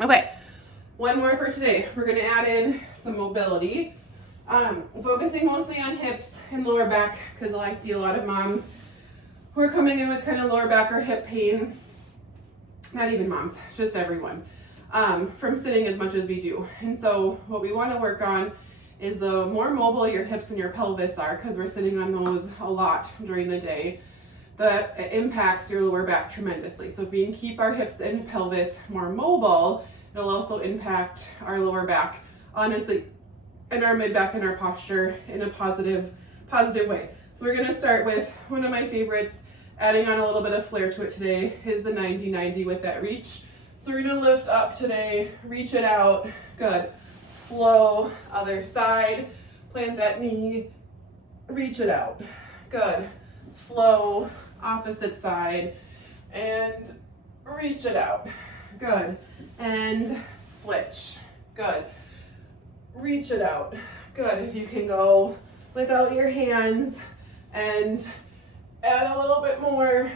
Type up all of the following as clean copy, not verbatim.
Okay, one more for today. We're gonna add in some mobility. Focusing mostly on hips and lower back, because I see a lot of moms who are coming in with kind of lower back or hip pain. Not even moms, just everyone, from sitting as much as we do. And so what we want to work on is the more mobile your hips and your pelvis are, because we're sitting on those a lot during the day, that impacts your lower back tremendously. So if we can keep our hips and pelvis more mobile, it'll also impact our lower back, honestly, and our mid back and our posture in a positive way. So we're gonna start with one of my favorites, adding on a little bit of flair to it today, is the 90-90 with that reach. So we're gonna lift up today, reach it out, good. Flow, other side, plant that knee, reach it out, good. Flow, opposite side, and reach it out, good. And switch, good. Reach it out, good. If you can go without your hands and add a little bit more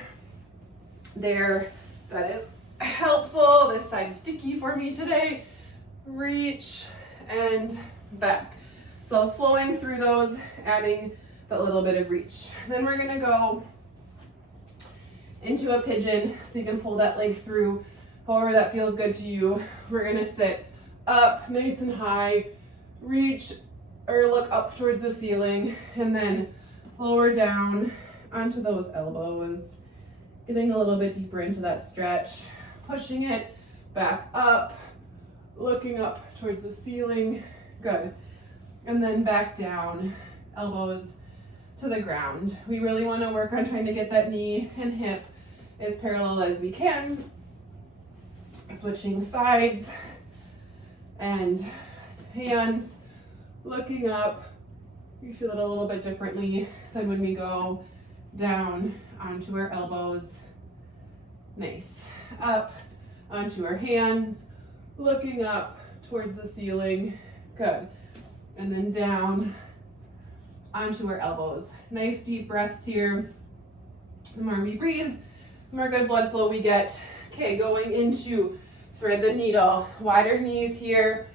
there, that is helpful. This side's sticky for me today. Reach and back. So flowing through those, adding that little bit of reach. Then we're gonna go into a pigeon, so you can pull that leg through however that feels good to you. We're gonna sit up nice and high, reach or look up towards the ceiling, and then lower down onto those elbows, getting a little bit deeper into that stretch, pushing it back up, looking up towards the ceiling, good. And then back down, elbows to the ground. We really want to work on trying to get that knee and hip as parallel as we can. Switching sides and hands, looking up. We feel it a little bit differently than when we go down onto our elbows. Nice. Up onto our hands, looking up towards the ceiling. Good. And then down onto our elbows. Nice deep breaths here. The more we breathe, the more good blood flow we get. Okay, going into thread the needle. Wider knees here.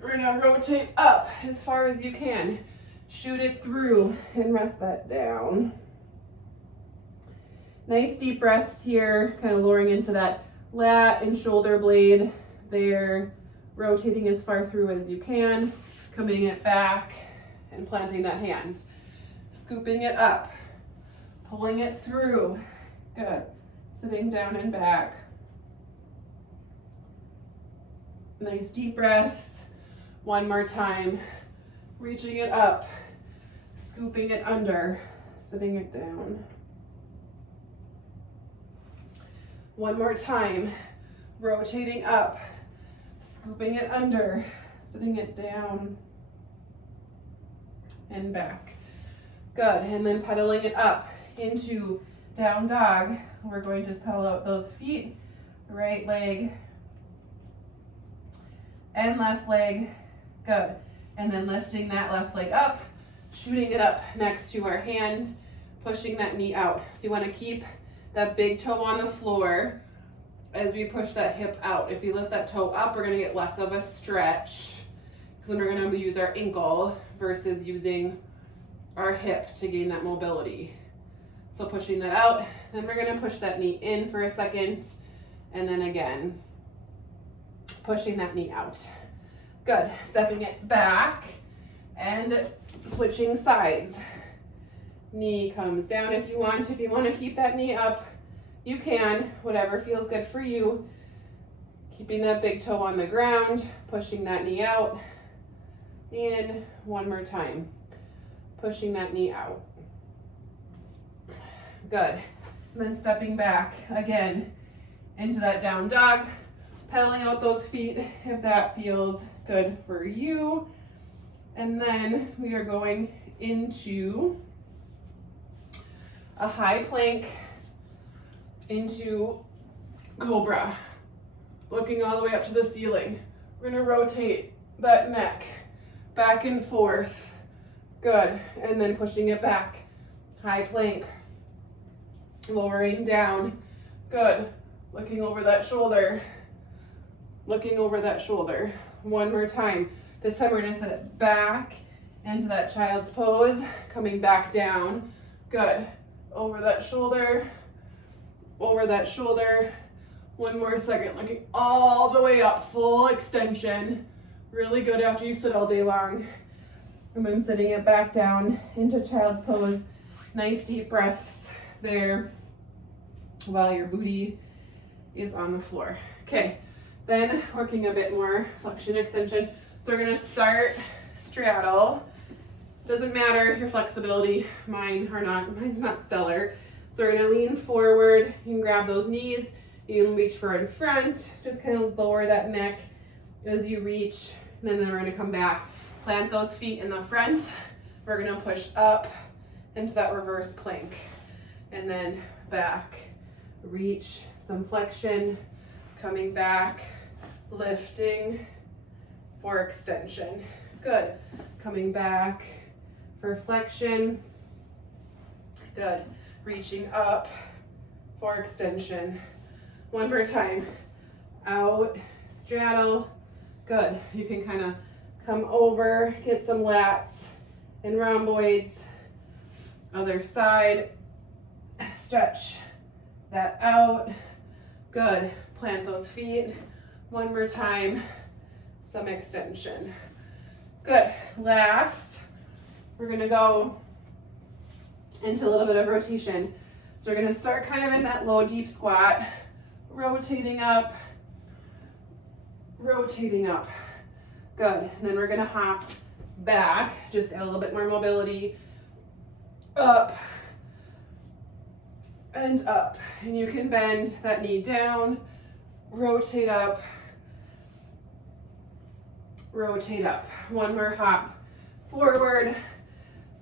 We're gonna rotate up as far as you can. Shoot it through and rest that down. Nice deep breaths here, kind of lowering into that lat and shoulder blade there. Rotating as far through as you can. Coming it back and planting that hand. Scooping it up. Pulling it through. Good. Sitting down and back. Nice deep breaths. One more time. Reaching it up. Scooping it under. Sitting it down. One more time. Rotating up. Scooping it under. Sitting it down. And back. Good. And then pedaling it up into down dog. We're going to pedal out those feet. Right leg and left leg. Good. And then lifting that left leg up, shooting it up next to our hand, pushing that knee out. So you want to keep that big toe on the floor as we push that hip out. If you lift that toe up, we're going to get less of a stretch, because then we're going to use our ankle versus using our hip to gain that mobility. So pushing that out, then we're going to push that knee in for a second, and then again, pushing that knee out. Good. Stepping it back and switching sides. Knee comes down if you want. If you want to keep that knee up, you can, whatever feels good for you. Keeping that big toe on the ground, pushing that knee out. And one more time, pushing that knee out. Good. And then stepping back again into that down dog, pedaling out those feet if that feels good for you. And then we are going into a high plank into cobra, looking all the way up to the ceiling. We're gonna rotate that neck back and forth. Good. And then pushing it back. High plank. Lowering down. Good. Looking over that shoulder. looking over that shoulder. One more time. This time we're gonna set it back into that child's pose, coming back down. Good. Over that shoulder, over that shoulder. One more second, looking all the way up, full extension. Really good after you sit all day long. And then sitting it back down into child's pose. Nice deep breaths there while your booty is on the floor. Okay, then working a bit more flexion extension. So we're gonna start straddle. Doesn't matter your flexibility, mine's not stellar. So we're gonna lean forward, you can grab those knees, you can reach for in front, just kind of lower that neck as you reach, and then we're gonna come back. Plant those feet in the front. We're gonna push up into that reverse plank. And then back, reach, some flexion, coming back, lifting for extension. Good, coming back for flexion. Good, reaching up for extension. One more time, out, straddle. Good, you can kind of come over, get some lats and rhomboids. Other side, stretch that out. Good, plant those feet. One more time, some extension. Good, last, we're gonna go into a little bit of rotation. So we're gonna start kind of in that low deep squat, rotating up, rotating up. Good, and then we're gonna hop back, just add a little bit more mobility, up and up. And you can bend that knee down, rotate up, rotate up. One more hop forward,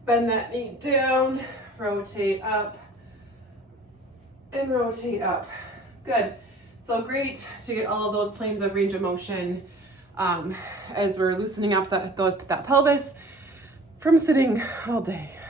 bend that knee down, rotate up, and rotate up. Good. So great to get all of those planes of range of motion as we're loosening up that pelvis from sitting all day.